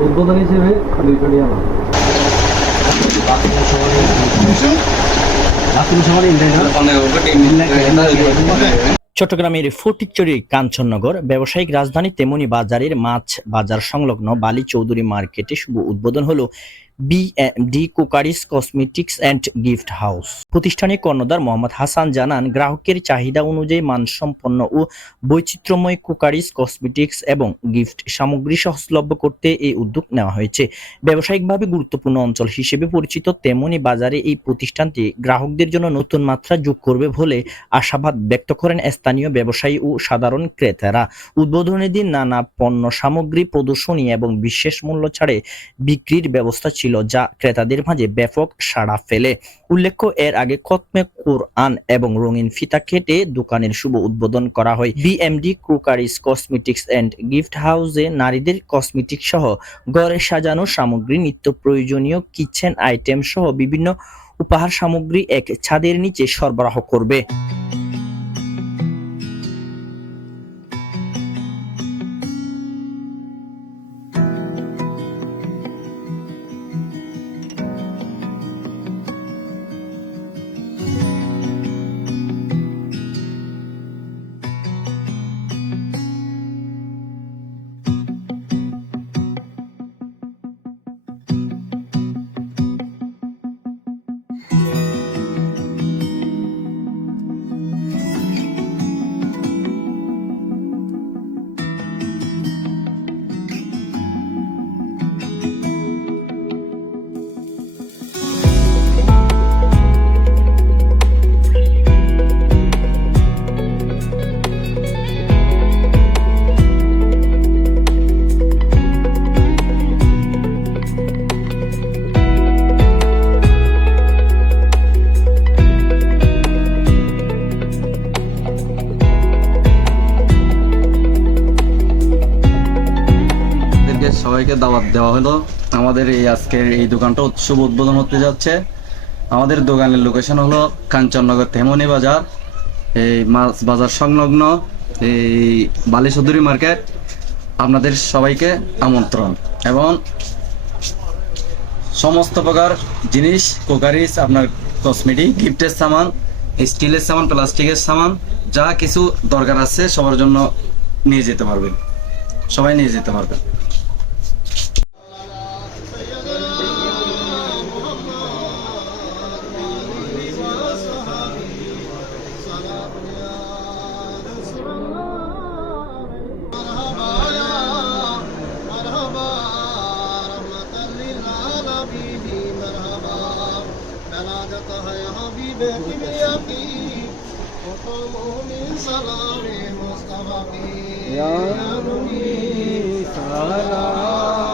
উদ্বোধন হিসেবে দুইশো টিয়া লাভ চট্টগ্রামের ফটিকচুরি কাঞ্চননগর ব্যবসায়িক রাজধানী তেমনি বাজারের মাছ বাজার সংলগ্ন বালি চৌধুরী মার্কেটে শুভ উদ্বোধন হলো BMD crockeries cosmetics and gift house প্রতিষ্ঠানের কর্ণধার মোহাম্মদ হাসান জানান, গ্রাহকের চাহিদা অনুযায়ী মানসম্পন্ন ও বৈচিত্র্যময় কুকারিস কসমেটিক্স এবং গিফট সামগ্রী সহজলভ্য করতে এই উদ্যোগ নেওয়া হয়েছে। ব্যবসায়িকভাবে গুরুত্বপূর্ণ অঞ্চল হিসেবে পরিচিত, তেমনি বাজারে এই প্রতিষ্ঠানটি গ্রাহকদের জন্য নতুন মাত্রা যোগ করবে বলে আশাবাদ ব্যক্ত করেন স্থানীয় ব্যবসায়ী ও সাধারণ ক্রেতারা। উদ্বোধনী দিন নানা পণ্য সামগ্রী প্রদর্শনী এবং বিশেষ মূল্য ছাড়ে বিক্রির ব্যবস্থা যা ক্রেতাদের মাঝে ব্যাপক সাড়া ফেলে। উল্লেখ্য, এর আগে খতমে কোরআন এবং রঙিন ফিতা কেটে দোকানের শুভ উদ্বোধন করা হয়। BMD crockeries cosmetics and gift হাউসে নারীদের কসমেটিক সহ ঘরে সাজানো সামগ্রী, নিত্য প্রয়োজনীয় কিচেন আইটেম সহ বিভিন্ন উপহার সামগ্রী এক ছাদের নিচে সরবরাহ করবে। সবাইকে দাওয়াত দেওয়া হলো। আমাদের এই আজকের এই দোকানটা উৎসব উদ্বোধন হতে যাচ্ছে। আমাদের দোকানের লোকেশন হলো কাঞ্চননগর তেমনি বাজার, এই মাছ বাজার সংলগ্ন, এই বালিসুদুরি মার্কেট। আপনাদের সবাইকে আমন্ত্রণ এবং সমস্ত প্রকার জিনিস, কোকারিস, আপনার কসমেটিক গিফটের সামান স্টিলের সামান প্লাস্টিকের সামান, যা কিছু দরকার আছে সবার জন্য নিয়ে যেতে পারবেন। সবাই নিয়ে যেতে পারবেন। জানা যাতা হয় হাবিবে কিবরিয়াতি প্রথম মিন সালামে। মুস্তাফা ইয়া নবী সালাম।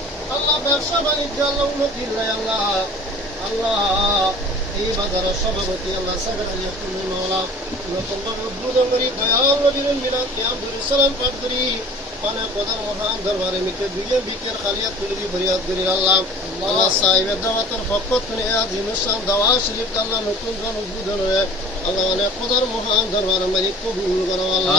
আল্লাহ ব্যবসা বাণিজ্য, আল্লাহ উন্নতি আল্লাহ আল্লাহ, এই বাজারের সভাপতি, আল্লাহ নতুন উদ্বোধন করি সালাম পাঠ করি আল্লাহ আল্লাহ অনেক পদার মহান দরবারে মালিক কবুল করো, আল্লাহ।